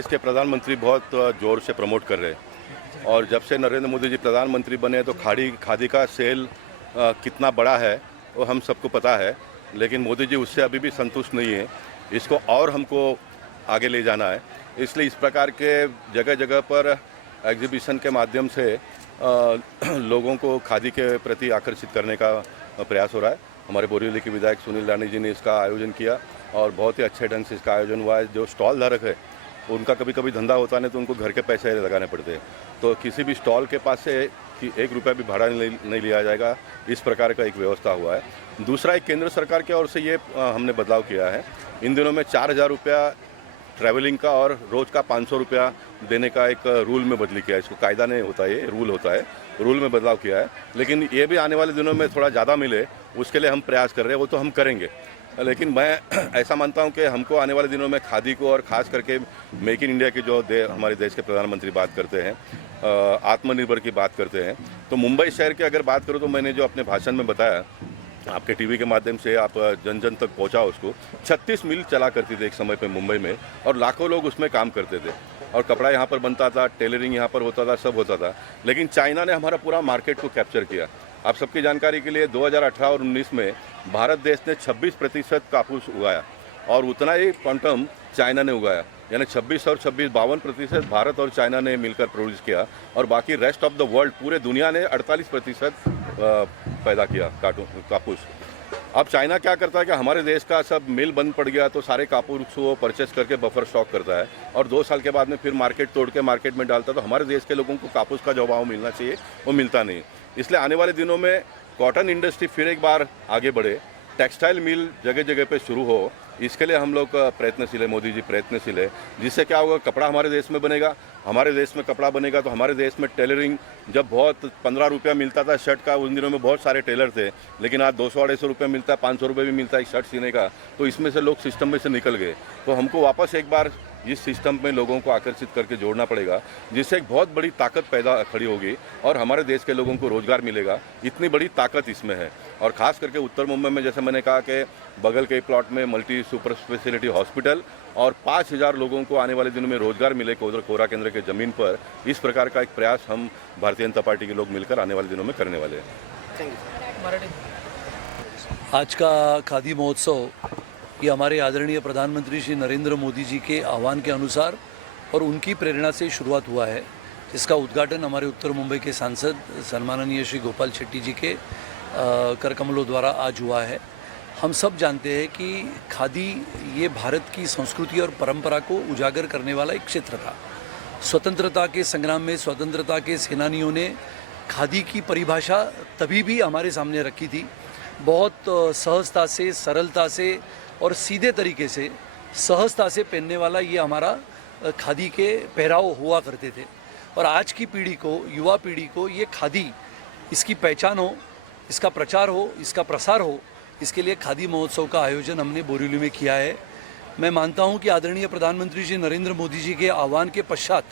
देश के प्रधानमंत्री बहुत ज़ोर से प्रमोट कर रहे हैं और जब से नरेंद्र मोदी जी प्रधानमंत्री बने तो खादी का सेल कितना बड़ा है वो हम सबको पता है, लेकिन मोदी जी उससे अभी भी संतुष्ट नहीं है। इसको और हमको आगे ले जाना है, इसलिए इस प्रकार के जगह जगह पर एग्जीबिशन के माध्यम से लोगों को खादी के प्रति आकर्षित करने का प्रयास हो रहा है। हमारे बोरीवली के विधायक सुनील रानी जी ने इसका आयोजन किया और बहुत ही अच्छे ढंग से इसका आयोजन हुआ है। जो स्टॉल धारक है उनका कभी कभी धंधा होता नहीं तो उनको घर के पैसे लगाने पड़ते हैं, तो किसी भी स्टॉल के पास से कि 1 रुपया भी भाड़ा नहीं लिया जाएगा, इस प्रकार का एक व्यवस्था हुआ है। दूसरा, एक केंद्र सरकार की ओर से ये हमने बदलाव किया है। इन दिनों में 4,000 रुपया ट्रैवलिंग का और रोज़ का 500 रुपया देने का एक रूल में बदली किया है। इसको कायदा नहीं होता, ये रूल होता है, रूल में बदलाव किया है। लेकिन ये भी आने वाले दिनों में थोड़ा ज़्यादा मिले उसके लिए हम प्रयास कर रहे हैं, वो तो हम करेंगे। लेकिन मैं ऐसा मानता हूं कि हमको आने वाले दिनों में खादी को और ख़ास करके मेक इन इंडिया की जो हमारे देश के प्रधानमंत्री बात करते हैं, आत्मनिर्भर की बात करते हैं, तो मुंबई शहर की अगर बात करूं तो मैंने जो अपने भाषण में बताया, आपके टीवी के माध्यम से आप जन जन तक पहुंचा उसको। 36 मिल चला करती थी एक समय पे मुंबई में और लाखों लोग उसमें काम करते थे और कपड़ा यहाँ पर बनता था, टेलरिंग यहाँ पर होता था, सब होता था। लेकिन चाइना ने हमारा पूरा मार्केट को कैप्चर किया। आप सबकी जानकारी के लिए 2018 और 19 में भारत देश ने 26% कापूस उगाया और उतना ही क्वांटम चाइना ने उगाया, यानी 26 और 26 52% भारत और चाइना ने मिलकर प्रोड्यूस किया और बाकी रेस्ट ऑफ द वर्ल्ड पूरे दुनिया ने 48% पैदा किया कापूस। अब चाइना क्या करता है कि हमारे देश का सब मिल बंद पड़ गया तो सारे कापूस को परचेस करके बफर स्टॉक करता है और 2 साल के बाद में फिर मार्केट तोड़ के मार्केट में डालता है, तो हमारे देश के लोगों को कापूस का जो भाव मिलना चाहिए वो मिलता नहीं। इसलिए आने वाले दिनों में कॉटन इंडस्ट्री फिर एक बार आगे बढ़े, टेक्सटाइल मिल जगह जगह पे शुरू हो, इसके लिए हम लोग प्रयत्नशील है, मोदी जी प्रयत्नशील है। जिससे क्या होगा, कपड़ा हमारे देश में बनेगा, हमारे देश में कपड़ा बनेगा तो हमारे देश में टेलरिंग, जब बहुत 15 रुपया मिलता था शर्ट का, उन दिनों में बहुत सारे टेलर थे, लेकिन आज 200-250 रुपये मिलता है, 500 रुपये भी मिलता है एक शर्ट सीने का, तो इसमें से लोग सिस्टम में से निकल गए। तो हमको वापस एक बार इस सिस्टम में लोगों को आकर्षित करके जोड़ना पड़ेगा, जिससे एक बहुत बड़ी ताकत पैदा खड़ी होगी और हमारे देश के लोगों को रोजगार मिलेगा। इतनी बड़ी ताकत इसमें है और ख़ास करके उत्तर मुंबई में, जैसे मैंने कहा कि बगल के प्लॉट में मल्टी सुपर स्पेशलिटी हॉस्पिटल और 5,000 लोगों को आने वाले दिनों में रोजगार मिले कोरा केंद्र के ज़मीन पर। इस प्रकार का एक प्रयास हम भारतीय जनता पार्टी के लोग मिलकर आने वाले दिनों में करने वाले हैं। आज का खादी महोत्सव ये हमारे आदरणीय प्रधानमंत्री श्री नरेंद्र मोदी जी के आह्वान के अनुसार और उनकी प्रेरणा से शुरुआत हुआ है, जिसका उद्घाटन हमारे उत्तर मुंबई के सांसद सम्माननीय श्री गोपाल शेट्टी जी के कर कमलों द्वारा आज हुआ है। हम सब जानते हैं कि खादी ये भारत की संस्कृति और परंपरा को उजागर करने वाला एक क्षेत्र था। स्वतंत्रता के संग्राम में स्वतंत्रता के सेनानियों ने खादी की परिभाषा तभी भी हमारे सामने रखी थी। बहुत सहजता से, सरलता से और सीधे तरीके से, सहजता से पहनने वाला ये हमारा खादी के पहराव हुआ करते थे और आज की पीढ़ी को, युवा पीढ़ी को ये खादी, इसकी पहचान हो, इसका प्रचार हो, इसका प्रसार हो, इसके लिए खादी महोत्सव का आयोजन हमने बोरीवली में किया है। मैं मानता हूं कि आदरणीय प्रधानमंत्री जी नरेंद्र मोदी जी के आह्वान के पश्चात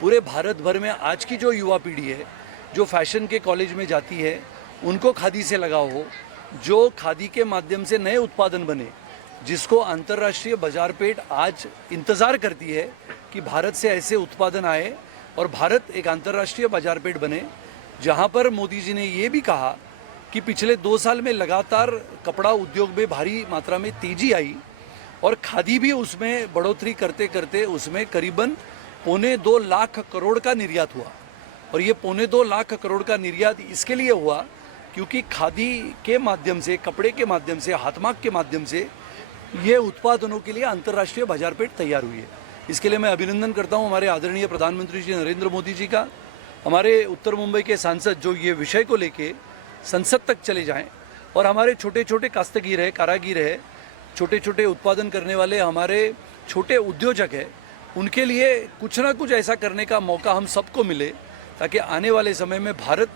पूरे भारत भर में आज की जो युवा पीढ़ी है, जो फैशन के कॉलेज में जाती है, उनको खादी से लगाव हो, जो खादी के माध्यम से नए उत्पादन बने, जिसको अंतर्राष्ट्रीय बाजार पेट आज इंतज़ार करती है कि भारत से ऐसे उत्पादन आए और भारत एक अंतर्राष्ट्रीय बाजार पेट बने, जहां पर मोदी जी ने ये भी कहा कि पिछले 2 साल में लगातार कपड़ा उद्योग में भारी मात्रा में तेजी आई और खादी भी उसमें बढ़ोतरी करते करते उसमें करीबन 2.25 लाख करोड़ का निर्यात हुआ। और ये 2.25 लाख करोड़ का निर्यात इसके लिए हुआ क्योंकि खादी के माध्यम से, कपड़े के माध्यम से, हाथमाग के माध्यम से ये उत्पादनों के लिए अंतर्राष्ट्रीय बाजार पेट तैयार हुई है। इसके लिए मैं अभिनंदन करता हूँ हमारे आदरणीय प्रधानमंत्री जी नरेंद्र मोदी जी का। हमारे उत्तर मुंबई के सांसद जो ये विषय को लेके संसद तक चले जाएं और हमारे छोटे छोटे काश्तगीर है, कारागीर है, छोटे छोटे उत्पादन करने वाले हमारे छोटे उद्योजक है, उनके लिए कुछ ना कुछ ऐसा करने का मौका हम सबको मिले ताकि आने वाले समय में भारत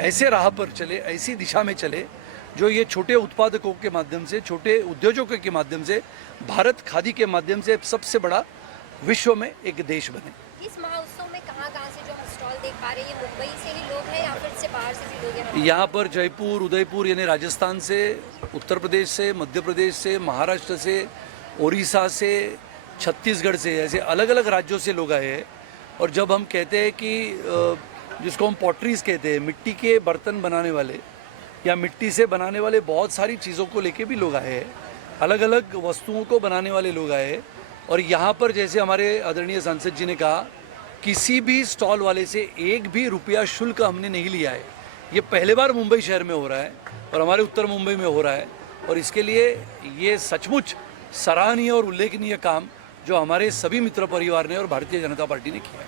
ऐसे राह पर चले, ऐसी दिशा में चले जो ये छोटे उत्पादकों के माध्यम से, छोटे उद्योजकों के माध्यम से भारत खादी के माध्यम से सबसे बड़ा विश्व में एक देश बने। इस महोत्सव में कहाँ से जो हम स्टॉल देख पा रहे हैं, ये मुंबई से ही लोग हैं या फिर से बाहर से भी लोग हैं? यहाँ पर जयपुर, उदयपुर यानी राजस्थान से, उत्तर प्रदेश से, मध्य प्रदेश से, महाराष्ट्र से, उड़ीसा से, छत्तीसगढ़ से, ऐसे अलग अलग राज्यों से लोग आए हैं। और जब हम कहते हैं कि जिसको हम पॉटरीज कहते हैं, मिट्टी के बर्तन बनाने वाले या मिट्टी से बनाने वाले बहुत सारी चीज़ों को लेके भी लोग आए हैं, अलग अलग वस्तुओं को बनाने वाले लोग आए हैं। और यहाँ पर जैसे हमारे आदरणीय सांसद जी ने कहा, किसी भी स्टॉल वाले से एक भी रुपया शुल्क हमने नहीं लिया है। ये पहले बार मुंबई शहर में हो रहा है और हमारे उत्तर मुंबई में हो रहा है, और इसके लिए ये सचमुच सराहनीय और उल्लेखनीय काम जो हमारे सभी मित्र परिवार ने और भारतीय जनता पार्टी ने किया है।